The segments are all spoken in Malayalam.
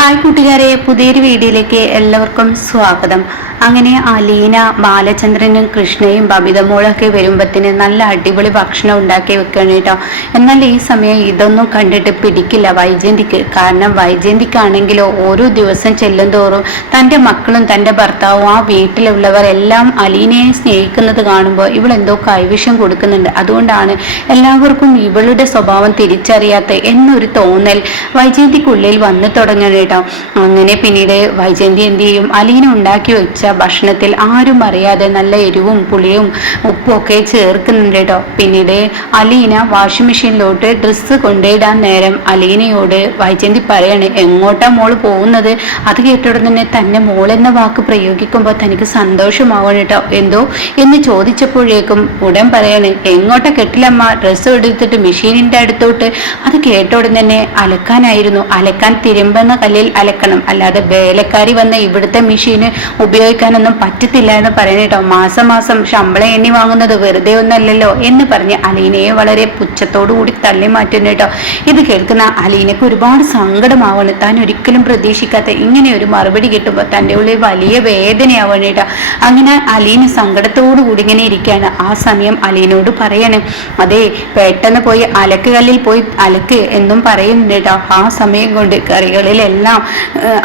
ഹായ് കൂട്ടുകാരെ, പുതിയൊരു വീഡിയോയിലേക്ക് എല്ലാവർക്കും സ്വാഗതം. അങ്ങനെ അലീന ബാലചന്ദ്രനും കൃഷ്ണയും ബബിതമോളൊക്കെ വരുമ്പത്തിന് നല്ല അടിപൊളി ഭക്ഷണം ഉണ്ടാക്കി വെക്കണം കേട്ടോ. എന്നാൽ ഈ സമയം ഇതൊന്നും കണ്ടിട്ട് പിടിക്കില്ല വൈജയന്തിക്ക്. കാരണം വൈജയന്തിക്കാണെങ്കിലോ ഓരോ ദിവസം ചെല്ലും തോറും തൻ്റെ മക്കളും തൻ്റെ ഭർത്താവും ആ വീട്ടിലുള്ളവർ എല്ലാം അലീനയെ സ്നേഹിക്കുന്നത് കാണുമ്പോൾ ഇവളെന്തോ കൈവിഷം കൊടുക്കുന്നുണ്ട്. അതുകൊണ്ടാണ് എല്ലാവർക്കും ഇവളുടെ സ്വഭാവം തിരിച്ചറിയാത്ത എന്നൊരു തോന്നൽ വൈജയന്തിക്കുള്ളിൽ വന്നു തുടങ്ങണം കേട്ടോ. അങ്ങനെ പിന്നീട് വൈജയന്തി എന്ത് ചെയ്യും, അലീന ഉണ്ടാക്കി വെച്ച ഭക്ഷണത്തിൽ ആരും അറിയാതെ നല്ല എരിവും പുളിയും ഉപ്പും ഒക്കെ ചേർക്കുന്നുണ്ട് കേട്ടോ. പിന്നീട് അലീന വാഷിംഗ് മെഷീനിലോട്ട് ഡ്രസ്സ് കൊണ്ടിടാൻ നേരം അലീനയോട് വൈജയന്തി പറയാണ്, എങ്ങോട്ടാ മോള് പോകുന്നത്? അത് കേട്ടോടെ തന്നെ തന്നെ മോൾ എന്ന വാക്ക് പ്രയോഗിക്കുമ്പോൾ തനിക്ക് സന്തോഷമാവണം കേട്ടോ. എന്തോ എന്ന് ചോദിച്ചപ്പോഴേക്കും ഉടൻ പറയാണ്, എങ്ങോട്ടാ കെട്ടിലമ്മ, ഡ്രസ്സ് എടുത്തിട്ട് മെഷീനിന്റെ അടുത്തോട്ട്. അത് കേട്ടോടെ തന്നെ അലക്കാനായിരുന്നു. അലക്കാൻ തിരുമ്പെന്ന കല്ലിൽ അലക്കണം, അല്ലാതെ വേലക്കാരി വന്ന ഇവിടുത്തെ മെഷീന് ഉപയോഗിക്കാനൊന്നും പറ്റത്തില്ല എന്ന് പറയുന്നത് കേട്ടോ. മാസം മാസം ശമ്പളം എണ്ണി വാങ്ങുന്നത് വെറുതെ ഒന്നല്ലല്ലോ എന്ന് പറഞ്ഞ് അലീനയെ വളരെ പുച്ഛത്തോടു കൂടി തള്ളി മാറ്റുന്നു കേട്ടോ. ഇത് കേൾക്കുന്ന അലീനക്ക് ഒരുപാട് സങ്കടമാവാണ്. താൻ ഒരിക്കലും പ്രതീക്ഷിക്കാത്ത ഇങ്ങനെ ഒരു മറുപടി കിട്ടുമ്പോൾ തൻ്റെ ഉള്ളിൽ വലിയ വേദനയാവാണ് കേട്ടോ. അങ്ങനെ അലീന സങ്കടത്തോടു കൂടി ഇങ്ങനെ ഇരിക്കുകയാണ്. ആ സമയം അലീനോട് പറയാണ്, അതെ പെട്ടെന്ന് പോയി അലക്ക് കല്ലിൽ പോയി അലക്ക് എന്നും പറയുന്നുണ്ട് കേട്ടോ. ആ സമയം കൊണ്ട് കറികളിലെല്ലാം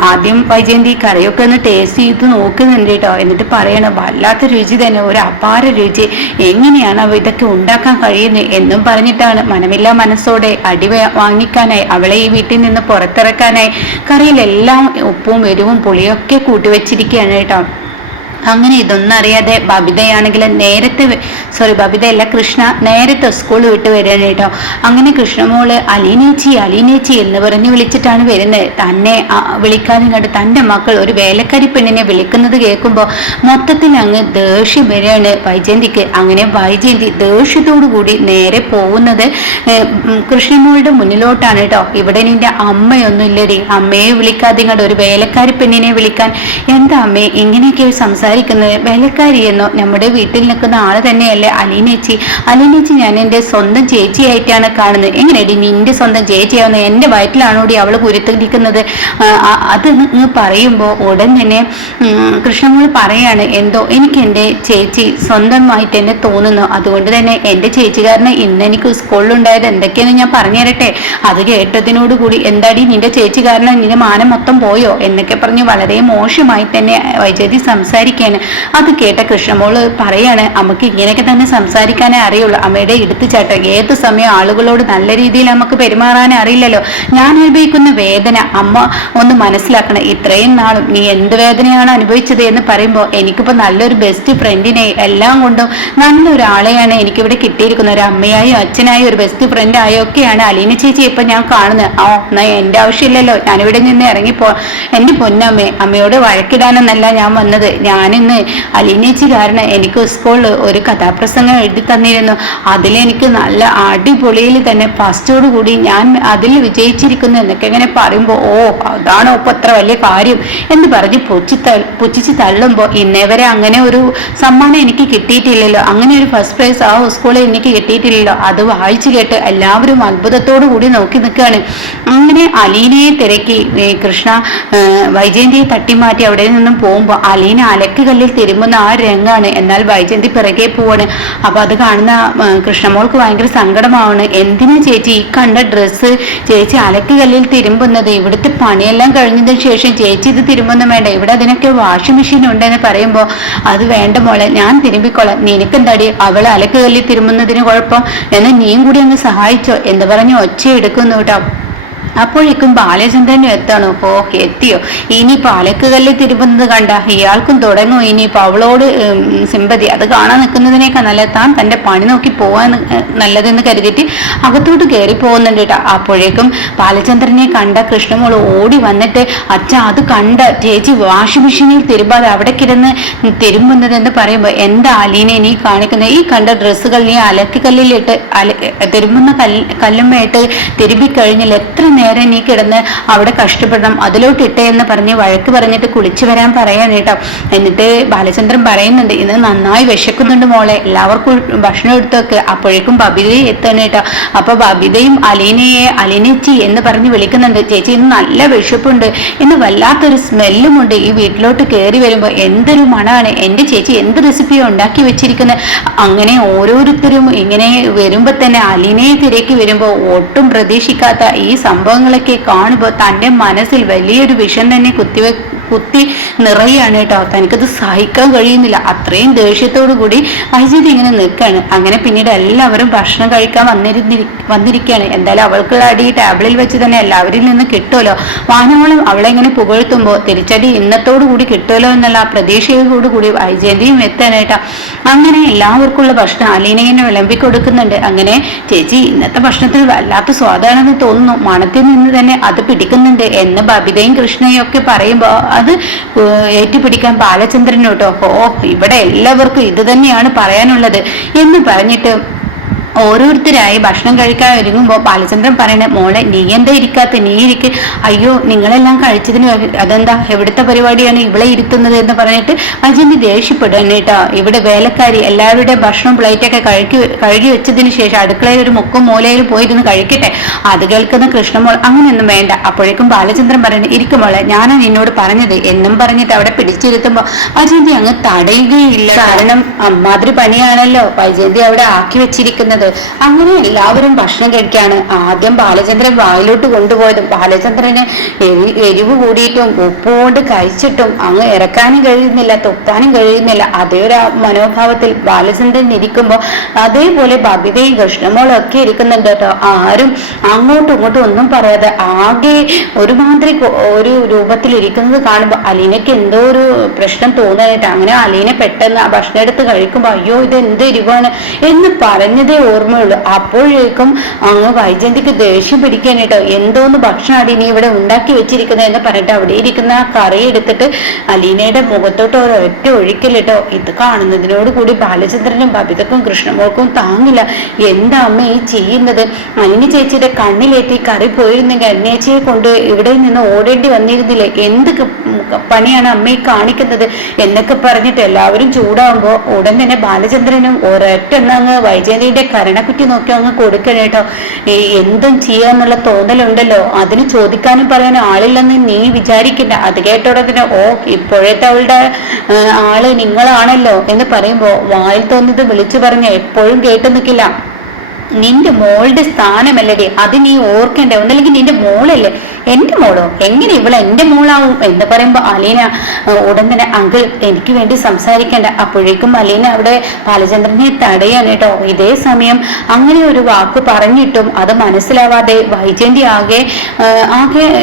ആദ്യം വൈജയന്തി കറിയൊക്കെ ഒന്ന് ടേസ്റ്റ് ചെയ്ത് നോക്കുന്നുണ്ട് കേട്ടോ. എന്നിട്ട് പറയണം, വല്ലാത്ത രുചി തന്നെ, ഒരു അപാര രുചി, എങ്ങനെയാണ് ഇതൊക്കെ ഉണ്ടാക്കാൻ കഴിയുന്നത് എന്നും പറഞ്ഞിട്ടാണ് മനമില്ലാ മനസ്സോടെ അടി വാങ്ങിക്കാനായി അവളെ ഈ വീട്ടിൽ നിന്ന് പുറത്തിറക്കാനായി കറിയിലെല്ലാം ഉപ്പും എരിവും പുളിയൊക്കെ കൂട്ടിവെച്ചിരിക്കുകയാണ് കേട്ടോ. അങ്ങനെ ഇതൊന്നും അറിയാതെ ബബിതയാണെങ്കിൽ ബബിതയല്ല, കൃഷ്ണ നേരത്തെ സ്കൂൾ വിട്ട് വരികയാണ് കേട്ടോ. അങ്ങനെ കൃഷ്ണമോള് അലീനേച്ചി അലീനേച്ചി എന്ന് പറഞ്ഞ് വിളിച്ചിട്ടാണ് വരുന്നത്. തന്നെ വിളിക്കാതെ കണ്ട് തൻ്റെ മക്കൾ ഒരു വേലക്കാരി പെണ്ണിനെ വിളിക്കുന്നത് കേൾക്കുമ്പോൾ മൊത്തത്തിൽ അങ്ങ് ദേഷ്യം വരികയാണ് വൈജയന്തിക്ക്. അങ്ങനെ വൈജയന്തി ദേഷ്യത്തോടു കൂടി നേരെ പോകുന്നത് കൃഷ്ണമോളുടെ മുന്നിലോട്ടാണ് കേട്ടോ. ഇവിടെ നിന്റെ അമ്മയൊന്നും ഇല്ലടി, അമ്മയെ വിളിക്കാതെ കണ്ട് ഒരു വേലക്കാരി പെണ്ണിനെ വിളിക്കാൻ, എന്താ അമ്മേ ഇങ്ങനെയൊക്കെ സംസാരിക്കുന്നത്? വേലക്കാരിയെന്നോ? നമ്മുടെ വീട്ടിൽ നിൽക്കുന്ന ആള് തന്നെയല്ലേ അലീനേച്ചി. അലീനേച്ചി ഞാൻ എൻ്റെ സ്വന്തം ചേച്ചിയായിട്ടാണ് കാണുന്നത്. എങ്ങനെയടി നിന്റെ സ്വന്തം ചേച്ചിയാവുന്നത്? എൻ്റെ വയറ്റിലാണോടി അവള് കുരുത്തിരിക്കുന്നത്? അത് പറയുമ്പോൾ ഉടൻ തന്നെ കൃഷ്ണമോൾ പറയാണ്, എന്തോ എനിക്ക് എൻ്റെ ചേച്ചി സ്വന്തമായിട്ട് എന്നെ തോന്നുന്നു. അതുകൊണ്ട് തന്നെ എൻ്റെ ചേച്ചിക്കാരനെ ഇന്ന് എനിക്ക് സ്കൂളിലുണ്ടായത് എന്തൊക്കെയാണെന്ന് ഞാൻ പറഞ്ഞു തരട്ടെ. അത് കേട്ടതിനോടുകൂടി എന്താടി നിന്റെ ചേച്ചിക്കാരനെ നിന്റെ മാനം മൊത്തം പോയോ എന്നൊക്കെ പറഞ്ഞ് വളരെ മോശമായി തന്നെ വൈജയന്തി സംസാരിക്കുകയാണ്. അത് കേട്ട കൃഷ്ണമോള് പറയാണ്, നമുക്ക് ഇങ്ങനെയൊക്കെ തന്നെ സംസാരിക്കാനേ അറിയുള്ളൂ. അമ്മയുടെ എടുത്തുചാട്ടം, ഏത് സമയം ആളുകളോട് നല്ല രീതിയിൽ നമുക്ക് പെരുമാറാനേ അറിയില്ലല്ലോ. ഞാൻ അനുഭവിക്കുന്ന വേദന അമ്മ ഒന്ന് മനസ്സിലാക്കണം. ഇത്രയും നാളും നീ എന്ത് വേദനയാണ് അനുഭവിച്ചത് എന്ന് പറയുമ്പോൾ എനിക്കിപ്പോൾ നല്ലൊരു ബെസ്റ്റ് ഫ്രണ്ടിനെ എല്ലാം കൊണ്ടും നല്ലൊരാളെയാണ് എനിക്കിവിടെ കിട്ടിയിരിക്കുന്നത്. ഒരു അമ്മയായും അച്ഛനായും ഒരു ബെസ്റ്റ് ഫ്രണ്ടായും ഒക്കെയാണ് അലീന ചേച്ചി ഇപ്പം ഞാൻ കാണുന്നത്. എന്നാ എൻ്റെ ആവശ്യമില്ലല്ലോ, ഞാനിവിടെ നിന്ന് ഇറങ്ങിപ്പോ. എൻ്റെ പൊന്നമ്മേ, അമ്മയോട് വഴക്കിടാനെന്നല്ല ഞാൻ വന്നത്. ഞാനിന്ന് അലീനേച്ചി കാരണം എനിക്ക് സ്കൂളിൽ ഒരു കഥാപ്രസംഗം എഴുതി തന്നിരുന്നു. അതിലെനിക്ക് നല്ല അടിപൊളിയിൽ തന്നെ ഫസ്റ്റോട് കൂടി ഞാൻ അതിൽ വിജയിച്ചിരിക്കുന്നു എന്നൊക്കെ ഇങ്ങനെ പറയുമ്പോൾ, അതാണോ ഇപ്പൊ അത്ര വലിയ കാര്യം എന്ന് പറഞ്ഞ് പുച്ഛിച്ച് തള്ളുമ്പോൾ, ഇന്നേ വരെ അങ്ങനെ ഒരു സമ്മാനം എനിക്ക് കിട്ടിയിട്ടില്ലല്ലോ, അങ്ങനെ ഒരു ഫസ്റ്റ് പ്രൈസ് ആ സ്കൂളിൽ എനിക്ക് കിട്ടിയിട്ടില്ലല്ലോ. അത് വായിച്ചു കേട്ട് എല്ലാവരും അത്ഭുതത്തോടു കൂടി നോക്കി നിൽക്കുകയാണ്. അങ്ങനെ അലീനയെ തിരക്കി കൃഷ്ണ വൈജയന്തിയെ തട്ടിമാറ്റി അവിടെ നിന്നും പോകുമ്പോൾ അലീന അലക്ക് കല്ലിൽ തിരുമ്പുന്ന ആ രംഗാണ്. എന്നാൽ വൈജയന്തി പിറകെ പോവാണ്. അപ്പൊ അത് കാണുന്ന കൃഷ്ണമോൾക്ക് ഭയങ്കര സങ്കടമാവാണ്. എന്തിനാ ചേച്ചി ഈ കണ്ട ഡ്രസ്സ് ചേച്ചി അലക്ക് കല്ലിൽ തിരുമ്പുന്നത്? ഇവിടുത്തെ പണിയെല്ലാം കഴിഞ്ഞതിന് ശേഷം ചേച്ചി ഇത് തിരുമ്പൊന്നും വേണ്ട, ഇവിടെ അതിനൊക്കെ വാഷിംഗ് മെഷീൻ ഉണ്ടെന്ന് പറയുമ്പോൾ, അത് വേണ്ട മോളെ, ഞാൻ തിരുമ്പിക്കോളാം, നിനക്കെന്താടി അവൾ അലക്ക് കല്ലിൽ തിരുമ്പുന്നതിന് കുഴപ്പം, എന്നാൽ നീയും കൂടി അങ്ങ് സഹായിച്ചോ എന്ന് പറഞ്ഞ് ഒച്ച എടുക്കുന്നു കേട്ടോ. അപ്പോഴേക്കും ബാലചന്ദ്രനും എത്തണോ? എത്തിയോ? ഇനിയിപ്പോൾ അലക്കുകല്ല് തിരുമ്പുന്നത് കണ്ട ഇയാൾക്കും തുടങ്ങും ഇനിയിപ്പോൾ അവളോട് സിമ്പതി. അത് കാണാൻ നിൽക്കുന്നതിനേക്കാൾ നല്ല താൻ തൻ്റെ പണി നോക്കി പോകാൻ നല്ലതെന്ന് കരുതിയിട്ട് അകത്തോട്ട് കയറി പോകുന്നുണ്ട് കേട്ടോ. അപ്പോഴേക്കും ബാലചന്ദ്രനെ കണ്ട കൃഷ്ണമോൾ ഓടി വന്നിട്ട്, അച്ഛാ അത് കണ്ട ചേച്ചി വാഷിംഗ് മെഷീനിൽ തിരുമ്പാതെ അവിടെ കിടന്ന് തിരുമ്പുന്നതെന്ന് പറയുമ്പോൾ, എന്താ അലീനെ നീ കാണിക്കുന്നത്? ഈ കണ്ട ഡ്രസ്സുകൾ നീ അലക്കുകല്ലിലിട്ട് തിരുമ്പുന്ന കല്ലുമ്മയിട്ട് തിരുമ്പിക്കഴിഞ്ഞാൽ എത്ര നേരം നീ കിടന്ന് അവിടെ കഷ്ടപ്പെടണം, അതിലോട്ട് ഇട്ടേ എന്ന് പറഞ്ഞ് വഴക്ക് പറഞ്ഞിട്ട് കുളിച്ചു വരാൻ പറയാൻ കേട്ടോ. എന്നിട്ട് ബാലചന്ദ്രൻ പറയുന്നുണ്ട്, ഇന്ന് നന്നായി വിശക്കുന്നുണ്ട് മോളെ, എല്ലാവർക്കും ഭക്ഷണം എടുത്തൊക്കെ. അപ്പോഴേക്കും ബബിതയും എത്തണം കേട്ടോ. അപ്പൊ ബബിതയും അലീനച്ചി എന്ന് പറഞ്ഞ് വിളിക്കുന്നുണ്ട്. ചേച്ചി ഇന്ന് നല്ല വിശപ്പുണ്ട്, ഇന്ന് വല്ലാത്തൊരു സ്മെല്ലുമുണ്ട്, ഈ വീട്ടിലോട്ട് കയറി വരുമ്പോ എന്തൊരു മണമാണ്, എന്റെ ചേച്ചി എന്ത് റെസിപ്പിയോ ഉണ്ടാക്കി വെച്ചിരിക്കുന്നത്. അങ്ങനെ ഓരോരുത്തരും ഇങ്ങനെ വരുമ്പോ തന്നെ അലീനയെ തിരക്കി വരുമ്പോ ഒട്ടും പ്രതീക്ഷിക്കാത്ത ഈ സംഭവങ്ങളൊക്കെ കാണുമ്പോൾ തന്റെ മനസ്സിൽ വലിയൊരു വിഷം തന്നെ കുത്തി നിറയാണ് കേട്ടോ. തനിക്കത് സഹിക്കാൻ കഴിയുന്നില്ല, അത്രയും ദേഷ്യത്തോടു കൂടി വൈജയന്തി ഇങ്ങനെ നിൽക്കാണ്. അങ്ങനെ പിന്നീട് എല്ലാവരും ഭക്ഷണം കഴിക്കാൻ വന്നിരിക്കുകയാണ്. എന്തായാലും അവൾക്കുള്ള അടി ടേബിളിൽ വെച്ച് തന്നെ എല്ലാവരിൽ നിന്ന് കിട്ടുമല്ലോ. വാനവളും അവളെ ഇങ്ങനെ പുകഴ്ത്തുമ്പോൾ തിരിച്ചടി ഇന്നത്തോടു കൂടി കിട്ടുമല്ലോ എന്നുള്ള പ്രതീക്ഷയോടു കൂടി വൈജയന്തിയും എത്താനായിട്ടാ. അങ്ങനെ എല്ലാവർക്കുള്ള ഭക്ഷണം അലീന ഇങ്ങനെ വിളമ്പി കൊടുക്കുന്നുണ്ട്. അങ്ങനെ ചേച്ചി ഇന്നത്തെ ഭക്ഷണത്തിന് വല്ലാത്ത സ്വാദാണെന്ന് തോന്നുന്നു, മണത്തിൽ നിന്ന് തന്നെ അത് പിടിക്കുന്നുണ്ട് എന്ന് ബബിതയും കൃഷ്ണയും ഒക്കെ പറയുമ്പോ അത് ഏറ്റുപിടിക്കാൻ ബാലചന്ദ്രനോട്ടോ, ഇവിടെ എല്ലാവർക്കും ഇത് തന്നെയാണ് പറയാനുള്ളത് എന്ന് പറഞ്ഞിട്ട് ഓരോരുത്തരായി ഭക്ഷണം കഴിക്കാൻ ഒരുങ്ങുമ്പോൾ ബാലചന്ദ്രൻ പറയണേ, മോളെ നീ എന്താ ഇരിക്കാത്ത, നീ ഇരിക്ക്. അയ്യോ നിങ്ങളെല്ലാം കഴിച്ചതിന് അതെന്താ എവിടുത്തെ പരിപാടിയാണ് ഇവിടെ ഇരുത്തുന്നത് എന്ന് പറഞ്ഞിട്ട് വൈജയന്തി ദേഷ്യപ്പെടുകയാണ് കേട്ടോ. ഇവിടെ വേലക്കാരി എല്ലാവരുടെയും ഭക്ഷണം പ്ലേറ്റൊക്കെ കഴുകി വെച്ചതിന് ശേഷം അടുക്കളയിൽ ഒരു മുക്കും മൂലയിൽ പോയിരുന്ന് കഴിക്കട്ടെ, അത് കേൾക്കുന്ന കൃഷ്ണമോൾ അങ്ങനെയൊന്നും വേണ്ട. അപ്പോഴേക്കും ബാലചന്ദ്രൻ പറയണേ, ഇരിക്കും മോളെ, ഞാനാണ് നിന്നോട് പറഞ്ഞത് എന്നും പറഞ്ഞിട്ട് അവിടെ പിടിച്ചിരുത്തുമ്പോ വൈജയന്തി അങ്ങ് തടയുകയില്ല. കാരണം അമ്മാതിരി പണിയാണല്ലോ വൈജയന്തി അവിടെ ആക്കി വെച്ചിരിക്കുന്നത്. അങ്ങനെ എല്ലാവരും ഭക്ഷണം കഴിക്കാണ്. ആദ്യം ബാലചന്ദ്രൻ വായിലോട്ട് കൊണ്ടുപോയതും ബാലചന്ദ്രന് എരിവ് കൂടിയിട്ടും ഉപ്പുകൊണ്ട് കഴിച്ചിട്ടും അങ്ങ് ഇറക്കാനും കഴിയുന്നില്ല, തുപ്പാനും കഴിയുന്നില്ല. അതേ ഒരു മനോഭാവത്തിൽ ബാലചന്ദ്രൻ ഇരിക്കുമ്പോൾ അതേപോലെ ബബിതയും കൃഷ്ണമോളും ഒക്കെ ഇരിക്കുന്നുണ്ട് കേട്ടോ. ആരും അങ്ങോട്ടും ഇങ്ങോട്ടും ഒന്നും പറയാതെ ആകെ ഒരുമാതിരി ഒരു രൂപത്തിൽ ഇരിക്കുന്നത് കാണുമ്പോൾ അലീനയ്ക്ക് എന്തോ ഒരു പ്രശ്നം തോന്നാനായിട്ട് അങ്ങനെ അലീന പെട്ടെന്ന് ആ ഭക്ഷണം എടുത്ത് കഴിക്കുമ്പോൾ അയ്യോ ഇത് എന്ത് എരിവാണ് എന്ന് പറഞ്ഞതേ ഓർമ്മയുള്ളൂ. അപ്പോഴേക്കും അങ്ങ് വൈജയന്തിക്ക് ദേഷ്യം പിടിക്കാൻ കേട്ടോ. എന്തോന്ന് ഭക്ഷണം അടി നീ ഇവിടെ ഉണ്ടാക്കി വെച്ചിരിക്കുന്നത് എന്ന് പറഞ്ഞിട്ട് അവിടെ ഇരിക്കുന്ന ആ കറി എടുത്തിട്ട് അലീനയുടെ മുഖത്തോട്ട് ഒരൊറ്റ ഒഴിക്കലിട്ടോ. ഇത് കാണുന്നതിനോട് കൂടി ബാലചന്ദ്രനും ബബിതക്കും കൃഷ്ണമോൾക്കും താങ്ങില്ല. എന്താ അമ്മ ഈ ചെയ്യുന്നത്, അലീന ചേച്ചിയുടെ കണ്ണിലേറ്റി കറി പോയിരുന്നെങ്കിൽ അന്നേച്ചിയെ കൊണ്ട് ഇവിടെ നിന്ന് ഓടേണ്ടി വന്നിരുന്നില്ലേ, എന്ത് പണിയാണ് അമ്മ ഈ കാണിക്കുന്നത് എന്നൊക്കെ പറഞ്ഞിട്ട് എല്ലാവരും ചൂടാവുമ്പോ ഉടൻ തന്നെ ബാലചന്ദ്രനും ഒരൊറ്റ അങ്ങ് വൈജയന്തിയുടെ കരണക്കുറ്റി നോക്കി അങ്ങ് കൊടുക്കണം കേട്ടോ. എന്തും ചെയ്യാന്നുള്ള തോന്നലുണ്ടല്ലോ, അതിന് ചോദിക്കാനും പറയാനും ആളില്ലെന്ന് നീ വിചാരിക്കണ്ട. അത് കേട്ടോടത്തിന് ഇപ്പോഴത്തെ അവളുടെ ആള് നിങ്ങളാണല്ലോ എന്ന് പറയുമ്പോ വായിൽ തോന്നിയത് വിളിച്ചു പറഞ്ഞ എപ്പോഴും കേട്ടു നിൽക്കില്ല. നിന്റെ മോളുടെ സ്ഥാനമല്ലേ അത് നീ ഓർക്കണ്ടേ, ഒന്നല്ലെങ്കിൽ നിന്റെ മോളല്ലേ. എന്റെ മോളോ, എങ്ങനെ ഇവളെ എന്റെ മോളാവും എന്ന് പറയുമ്പോ അലീന ഉടൻ തന്നെ അങ്കിൾ എനിക്ക് വേണ്ടി സംസാരിക്കണ്ട. അപ്പോഴേക്കും അലീന അവിടെ ബാലചന്ദ്രനെ തടയാണ് കേട്ടോ. ഇതേ സമയം അങ്ങനെ ഒരു വാക്ക് പറഞ്ഞിട്ടും അത് മനസ്സിലാവാതെ വൈജയന്തി ആകെ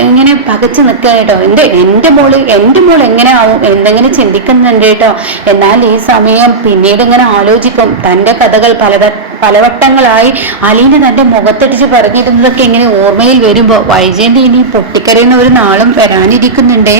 ഇങ്ങനെ പകച്ചു നിൽക്കുക കേട്ടോ. എന്റെ മോൾ എങ്ങനെ ആവും എന്തെങ്ങനെ ചിന്തിക്കുന്നുണ്ട് കേട്ടോ. എന്നാൽ ഈ സമയം പിന്നീട് ഇങ്ങനെ ആലോചിക്കും, തന്റെ കഥകൾ പലവട്ടങ്ങളായി അലീന തന്റെ മുഖത്തടിച്ച് പറഞ്ഞിരുന്നതൊക്കെ ഇങ്ങനെ ഓർമ്മയിൽ വരുമ്പോ വൈജയന്തി ഇനി പൊട്ടിക്കരയുന്ന ഒരു നാളും വരാനിരിക്കുന്നുണ്ടേ.